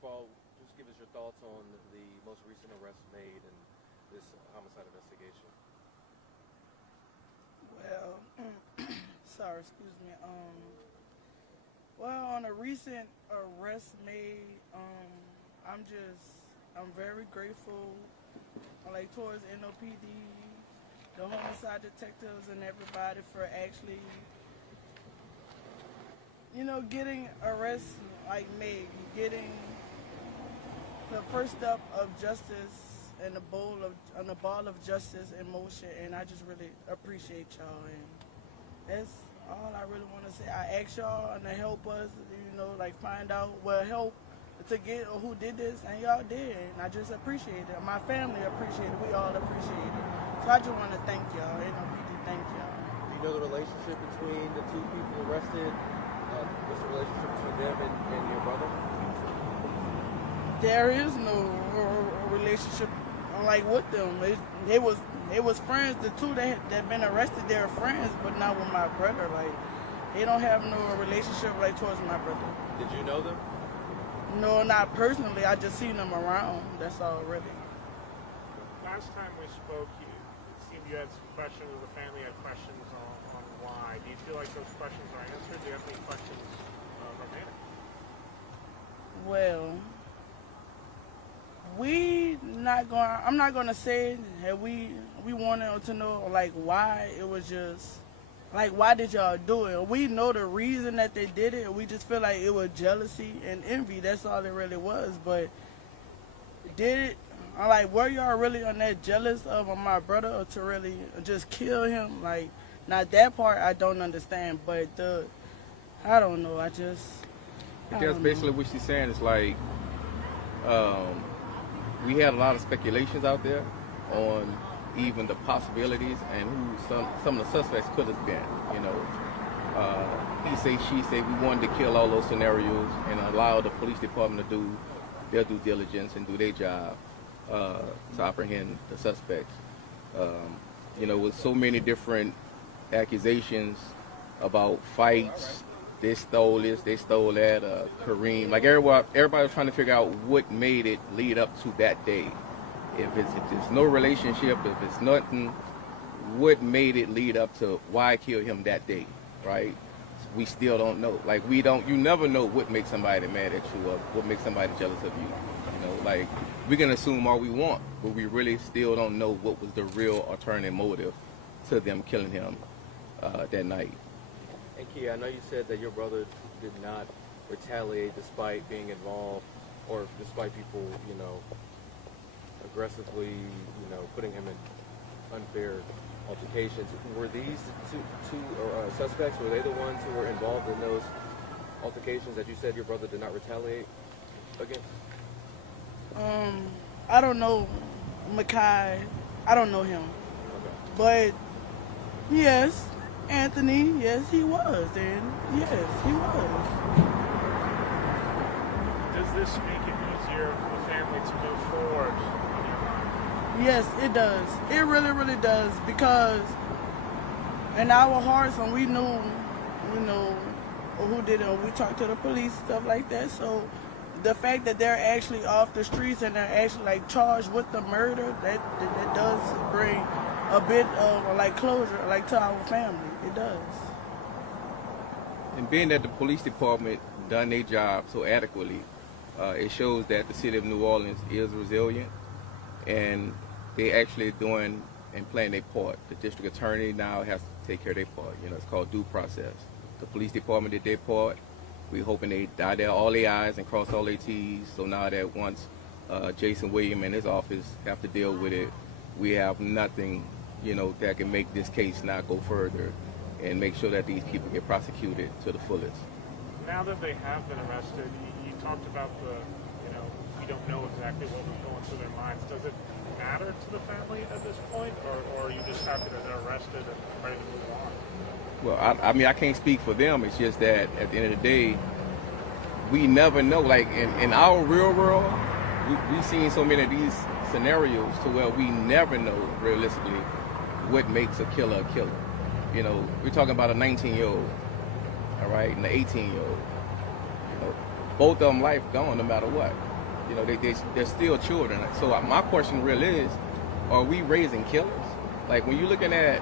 of all, just give us your thoughts on the most recent arrest made in this homicide investigation. Well, sorry, excuse me. Well, on a recent arrest made, I'm very grateful, like towards NOPD, the homicide detectives, and everybody for actually, getting arrests like made, getting the first step of justice and the ball of justice in motion, and I just really appreciate y'all, and that's all I really want to say. I ask y'all to help us, like find out what help to get or who did this, and y'all did, and I just appreciate it. My family appreciate it. We all appreciate it. So I just want to thank y'all. Thank y'all. Do you know the relationship between the two people arrested? What's the relationship between them and your brother? There is no relationship like with them. They was friends. The two that been arrested, they're friends, but not with my brother. Like they don't have no relationship like towards my brother. Did you know them? No, not personally. I just seen them around. That's all, really. Last time we spoke, it seemed you had some questions, or the family had questions on why. Do you feel like those questions are answered? Do you have any questions remaining? Well, I'm not gonna say that we wanted to know like why it was just like why did y'all do it? We know the reason that they did it. We just feel like it was jealousy and envy. That's all it really was. But were y'all really on that jealous of my brother or to really just kill him? Like, now that part I don't understand. But I don't know. I guess basically what she's saying is like, we had a lot of speculations out there on even the possibilities and who some of the suspects could have been. He say, she say, we wanted to kill all those scenarios and allow the police department to do their due diligence and do their job to apprehend the suspects. With so many different accusations about fights, they stole this, they stole that, Kareem. Like everybody was trying to figure out what made it lead up to that day. If it's no relationship, if it's nothing, what made it lead up to why kill him that day, right? We still don't know. Like you never know what makes somebody mad at you or what makes somebody jealous of you. Like we can assume all we want, but we really still don't know what was the real alternative motive to them killing him that night. And Kia, I know you said that your brother did not retaliate despite being involved or despite people, aggressively, putting him in unfair altercations. Were these two suspects, were they the ones who were involved in those altercations that you said your brother did not retaliate against? I don't know Makai. I don't know him. Okay. But yes, Anthony, yes, he was. And yes, he was. Does this make it easier for the family to move forward? Yes, it does. It really, really does. Because in our hearts, when we know who did it, we talked to the police, stuff like that. So the fact that they're actually off the streets and they're actually like charged with the murder, that does bring a bit of like closure, like to our family. It does. And being that the police department done their job so adequately, it shows that the city of New Orleans is resilient, and they actually doing and playing their part. The district attorney now has to take care of their part. It's called due process. The police department did their part. We're hoping they dot all their I's and cross all their T's. So now that once Jason Williams and his office have to deal with it, we have nothing, that can make this case not go further and make sure that these people get prosecuted to the fullest. Now that they have been arrested, you talked about we don't know exactly what was going through their minds. Does it matter to the family at this point, or are you just happy that they're arrested and ready to move on? Well, I can't speak for them. It's just that at the end of the day, we never know. Like in our real world, we've seen so many of these scenarios to where we never know realistically what makes a killer a killer. We're talking about a 19-year-old, all right, and an 18-year-old. Both of them life gone no matter what. You know, they're still children. So my question really is, are we raising killers? Like when you're looking at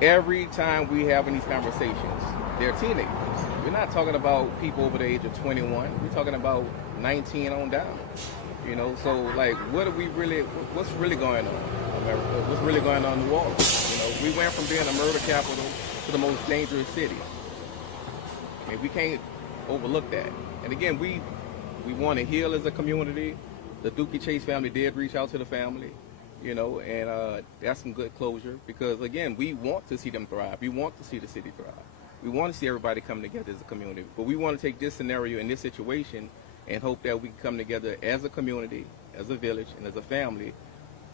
every time we have in these conversations, they're teenagers. We're not talking about people over the age of 21. We're talking about 19 on down. You know, so like, what's really going on, America? What's really going on in New Orleans? You know, we went from being a murder capital to the most dangerous city. I mean, we can't overlook that. And again, we want to heal as a community. The Dooky Chase family did reach out to the family, you know, and that's some good closure because, again, we want to see them thrive. We want to see the city thrive. We want to see everybody come together as a community. But we want to take this scenario and this situation and hope that we can come together as a community, as a village, and as a family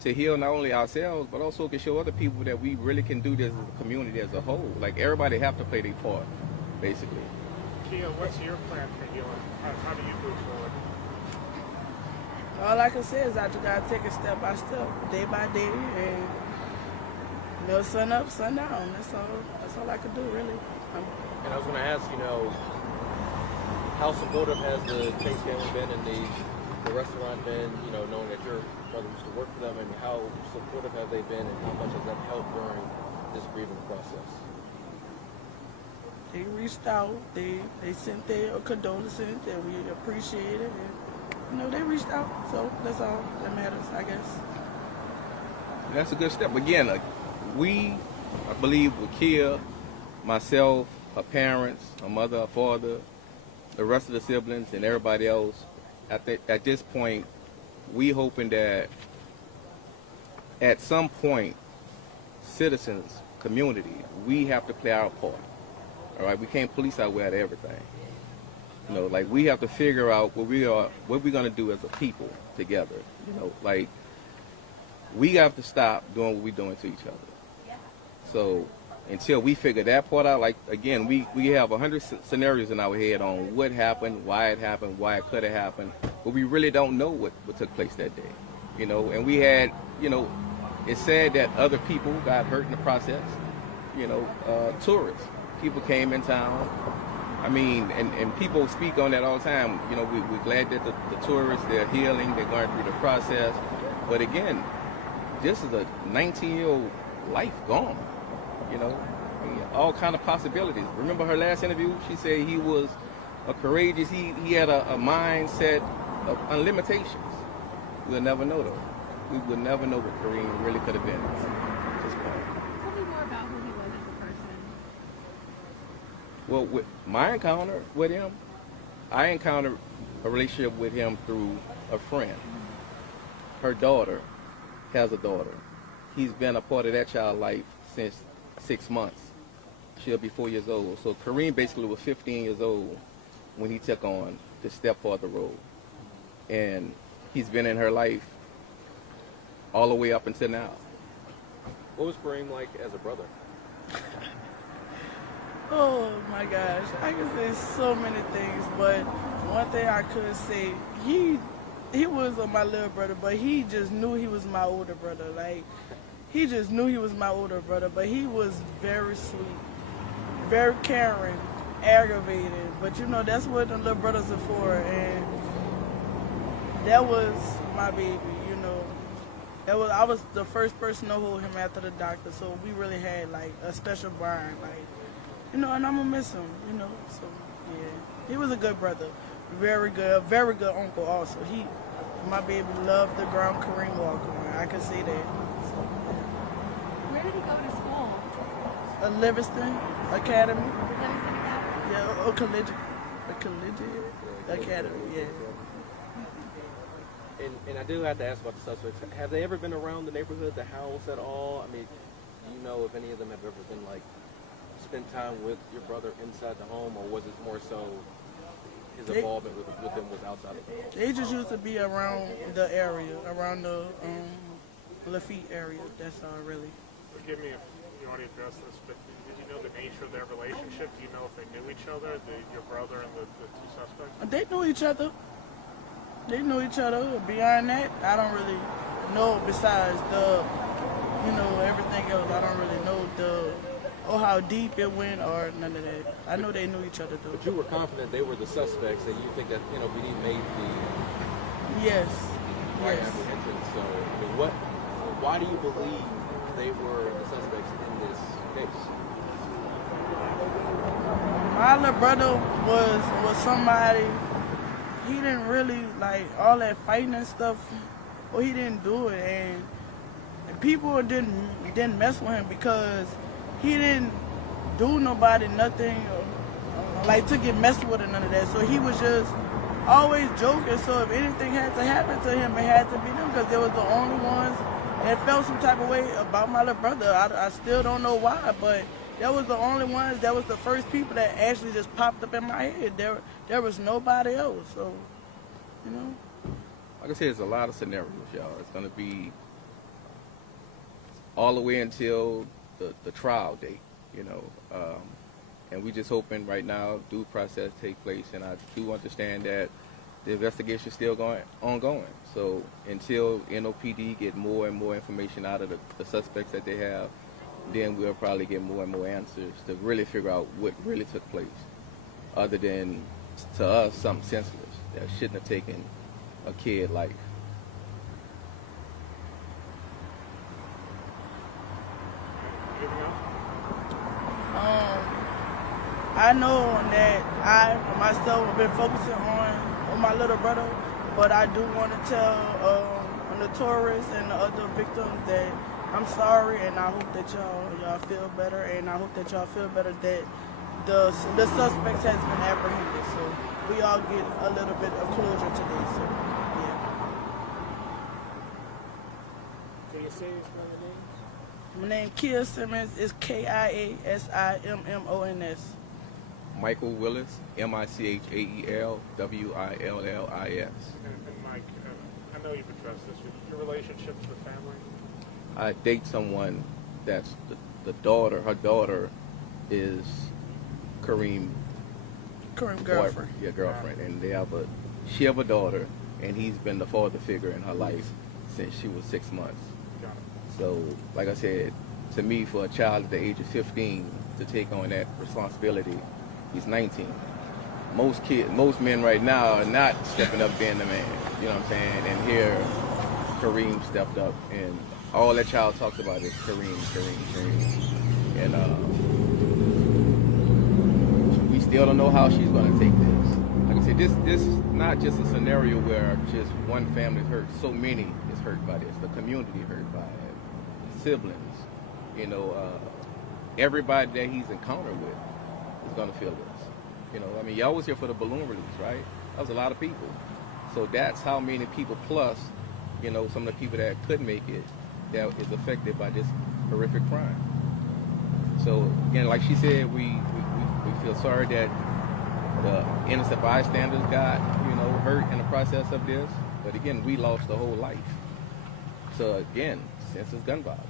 to heal not only ourselves, but also to show other people that we really can do this as a community as a whole. Like, everybody have to play their part, basically. Kia, what's your plan for healing? How do you move forward? All I can say is I just gotta take it step by step, day by day, and you know, sun up, sun down. That's all I can do, really. And I was going to ask, you know, how supportive has the Chase family been and the restaurant been, you know, knowing that your brother used to work for them, and how supportive have they been, and how much has that helped during this grieving process? They reached out, they sent their condolences, and we appreciate it, and you know, they reached out, so that's all that matters, I guess. That's a good step. Again, I believe with Kia, myself, her parents, her mother, her father, the rest of the siblings, and everybody else, at this point, we hoping that at some point, citizens, community, we have to play our part. All right, we can't police our way out of everything. You know, like, we have to figure out what we're gonna do as a people together. You know, like, we have to stop doing what we're doing to each other. So until we figure that part out, like, again, we have 100 scenarios in our head on what happened, why it could have happened, but we really don't know what took place that day. You know, and we had, you know, it's sad that other people got hurt in the process. You know, tourists, people came in town. I mean, and people speak on that all the time. You know, we're glad that the tourists, they're healing, they're going through the process. But again, this is a 19-year-old life gone. You know, I mean, all kind of possibilities. Remember her last interview? She said he was a courageous, he had a mindset of unlimitations. We'll never know, though. We will never know what Kareem really could have been at this point. Tell me more about who he was as a person. Well, with my encounter with him, I encountered a relationship with him through a friend. Her daughter has a daughter. He's been a part of that child's life since 6 months. She'll be 4 years old. So Kareem basically was 15 years old when he took on the stepfather role. And he's been in her life all the way up until now. What was Kareem like as a brother? Oh my gosh, I can say so many things, but one thing I could say, he was my little brother, but he just knew he was my older brother. Like, he just knew he was my older brother, but he was very sweet, very caring, aggravated. But you know, that's what the little brothers are for, and that was my baby. You know, I was the first person to hold him after the doctor, so we really had like a special bond, like. You know, and I'm gonna miss him, you know, so, yeah. He was a good brother, very good uncle also. My baby loved the ground Kareem walked on, I can say that. So, yeah. Where did he go to school? Livingston Academy. Livingston Academy? Yeah, collegiate academy, yeah. And I do have to ask about the suspects. Have they ever been around the neighborhood, the house at all? I mean, do you know if any of them have ever been, like, spend time with your brother inside the home, or was it more so his involvement with them was outside of the home? They just used to be around the area, around the Lafitte area. That's all, really. Forgive me if you already addressed this, but did you know the nature of their relationship? Do you know if they knew each other, your brother and the two suspects? They knew each other. They knew each other. Beyond that, I don't really know. Besides the, you know, everything else, I don't really know or how deep it went or none of that. I know they knew each other though. But you were confident they were the suspects, and you think that BD made the Yes. right Yes. apprehension. So, I mean, why do you believe they were the suspects in this case? My little brother was somebody. He didn't really like all that fighting and stuff. Well, he didn't do it, and people didn't mess with him because he didn't do nobody nothing like to get messed with or none of that. So he was just always joking. So if anything had to happen to him, it had to be them because they was the only ones that felt some type of way about my little brother. I still don't know why, but that was the only ones. That was the first people that actually just popped up in my head. There was nobody else. So, you know. Like I said, there's a lot of scenarios, y'all. It's going to be all the way until the trial date, and we just hoping right now due process take place, and I do understand that the investigation is still ongoing. So until NOPD get more and more information out of the suspects that they have, then we'll probably get more and more answers to really figure out what really took place, other than, to us, something senseless that shouldn't have taken a kid life. Anything else? I know that I myself have been focusing on my little brother, but I do want to tell the tourists and the other victims that I'm sorry, and I hope that y'all feel better, and I hope that y'all feel better that the suspects has been apprehended, so we all get a little bit of closure today. So yeah. Can you say your names? My name Kia Simmons is KIASIMMONS. Michael Willis, MICHAEL WILLIS. And Mike, I know you've addressed this. Your relationship to the family? I date someone that's the daughter. Her daughter is Kareem's girlfriend. Yeah, girlfriend, and she have a daughter, and he's been the father figure in her life since she was 6 months. Got it. So, like I said, to me, for a child at the age of 15 to take on that responsibility, he's 19. Most men right now are not stepping up being the man. You know what I'm saying? And here, Kareem stepped up, and all that child talks about is Kareem. And we still don't know how she's going to take this. Like I said, this is not just a scenario where just one family is hurt. So many is hurt by this. The community hurt by it. Siblings, everybody that he's encountered with is going to feel this. Y'all was here for the balloon release, right? That was a lot of people. So that's how many people plus, some of the people that couldn't make it that is affected by this horrific crime. So again, like she said, we feel sorry that the innocent bystanders got, hurt in the process of this. But again, we lost a whole life. So again, senseless gun violence.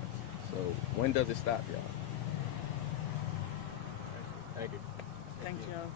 So when does it stop, y'all? Thank you. Thank y'all.